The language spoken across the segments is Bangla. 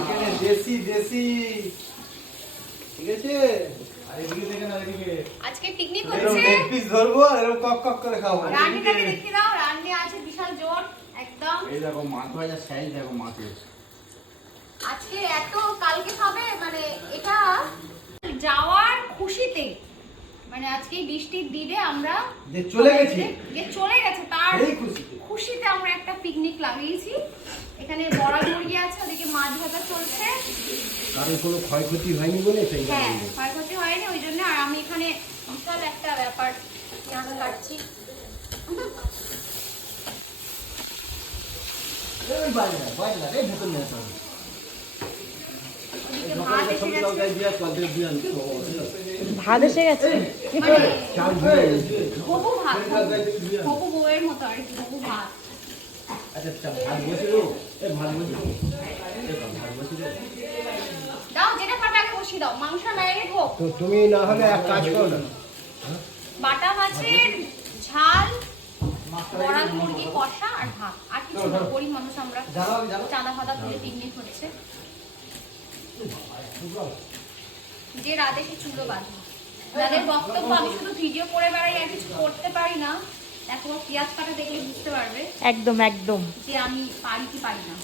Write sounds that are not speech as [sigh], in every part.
এখানে দেশি দেশি। ঠিক আছে? আর এদিকে দেখে না এদিকে। আজকে পিকনিক হচ্ছে। লেগ পিস ধরবো আর এরকম কক কক করে খাব। রান্নিটাকে দেখে দাও রান্নি আছে বিশাল জোর একদম। এই দেখো মাছ ভাজা সাইজ দেখো মাছের। আজকে এত কালকে খাবে মানে এটা যাওয়ার খুশিতে। মানে আজকে বৃষ্টির দিনে আমরা যে চলে গেছি। যে চলে গেছে তার খুশিতে আমরা পিকনিক লাগিয়েছি। এখানে বড়া মুরগি আছে ওদিকে মাছ ভাজা চলছে। কারোর কোনো ক্ষয়ক্ষতি হয়নি বলে হ্যাঁ ক্ষয়ক্ষতি হয়নি ওই জন্য আর আমি এখানে বিশাল একটা ব্যাপার পেঁয়াজ কাটছি। ভাত এসে গেছে। ভাত মানে বউয়ের মতো আর কি ভাত। দাও যেটা কাটা আগে বসিয়ে দাও। মাংস মেরে হোক তো তুমি না হলে এক কাজ করো না। বাটা মাছের ঝাল বড়া মুরগি কষা আর ভাত। আর কিছু না গরিব মানুষ আমরা। চাঁদা ফাদা তুলে পিকনিক হচ্ছে। যে রাতে সে চুলো বাঁধে। যাদের বক্তব্য আমি শুধু ভিডিও করে বেড়াই আর কিছু করতে পারি না। দেখো পেঁয়াজ কাটা দেখলে বুঝতে পারবে একদম একদম। যে আমি পারি কি পারি না।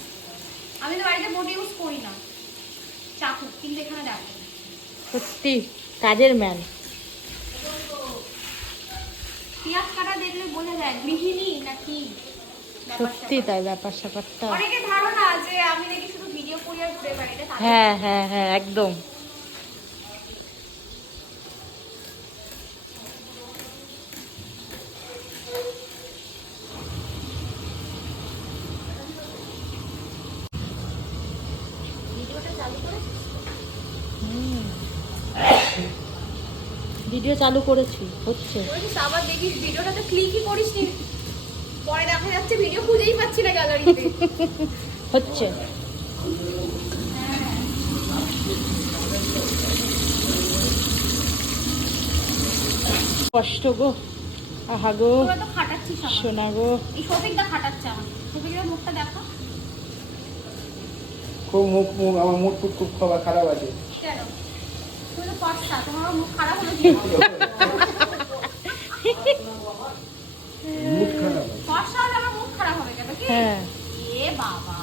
আমি তো বাড়িতে বোট ইউজ করি না। চাকু কিন্তু এখানে দেখো। সত্যি কাজের ম্যান। পেঁয়াজ কাটা দেখলে বোঝা যায় গৃহিণী নাকি সত্যি তাই ব্যাপার স্যাপারটা অনেকে ধারণা যে আমি নাকি শুধু ভিডিও করি আর ঘুরে বেড়াই হ্যাঁ হ্যাঁ হ্যাঁ একদম। ভিডিও চালু করেছি হচ্ছে। আবার দেখিস ভিডিওটাতে ক্লিকই করিস নি পরে দেখা যাচ্ছে ভিডিও খুঁজেই পাচ্ছি না গ্যালারিতে [laughs] হচ্ছে। কষ্ট গো। আহা গো। তো সোনা গো। এই শফিকদা খাটাচ্ছে আমার শফিকদার মুখটা দেখা। খুব মুখ মুখ আমার মুখ খুব খুব খাবার খারাপ আছে। কেন? তুমি তো কষ্টা তোমার মুখ খারাপ হলো কি? মুড খারাপ। কষ্টা হলে আমার মুখ খারাপ হবে কেন? এ বাবা।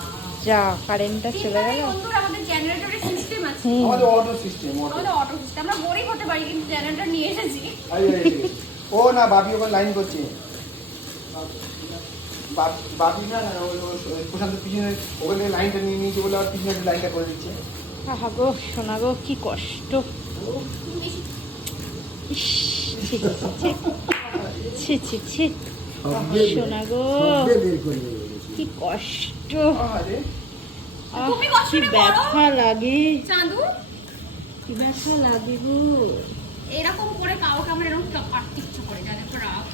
যা কারেন্টটা চলে গেল। আমাদের জেনারেটরের সিস্টেম আছে। আমাদের অটো সিস্টেম আমাদের অটো সিস্টেম আমরা গরিব হতে পারি কিন্তু জেনারেটর নিয়ে এসেছি। ও না বাপি ওখানে লাইন করছে। বাপি না প্রশান্ত পিছনে ওখানে লাইনটা নিয়ে নিয়েছে বলে আর পিছনে লাইনটা করে দিচ্ছে। আহা গো সোনা গো কি কষ্ট। ছি ছি ছি সোনা গো। কি কষ্ট। কি ব্যথা লাগে। কি ব্যথা লাগে গো। এরকম করে কাউকে আমরা এরকম কাটতে ইচ্ছে করে জানে রাগ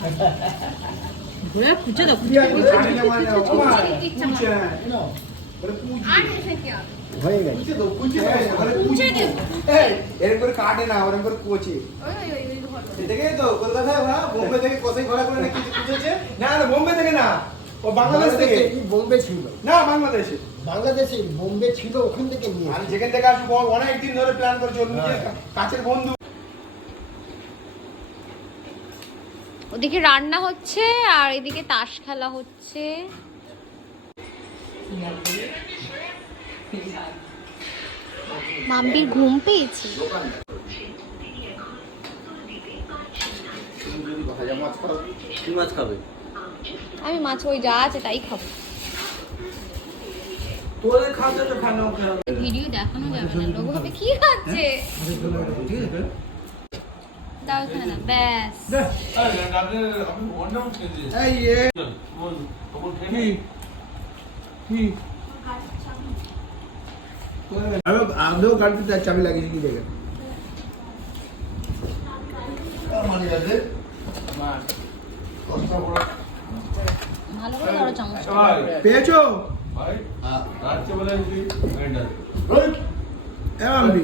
খুঁজে দাও হয়ে গেছে এরকম করে কাটে না ওরকম করে কোচে দেখে তো কলকাতায় ওরা বোম্বে থেকে কসাই ভাড়া করে নাকি কুচেছে না না বোম্বে থেকে না ও বাংলাদেশ থেকে বোম্বে ছিল না বাংলাদেশে বাংলাদেশে বোম্বে ছিল ওখান থেকে নিয়ে আমি যেখান থেকে আসব অনেক দিন ধরে প্ল্যান করছি ওর। কাছের বন্ধু ওদিকে রান্না হচ্ছে আর এদিকে তাস খেলা হচ্ছে। মাম্পির ঘুম পেয়েছি। আমি মাছ ওই যা আছে তাই খাব। ভিডিও দেখানো যাবে না লোক ভাবে কি খাচ্ছে? দাও এখানে না ব্যাস আমিও কাটতে চাই চাবি লাগিয়েছি কি দেখে পেয়েছ এ মাম্পি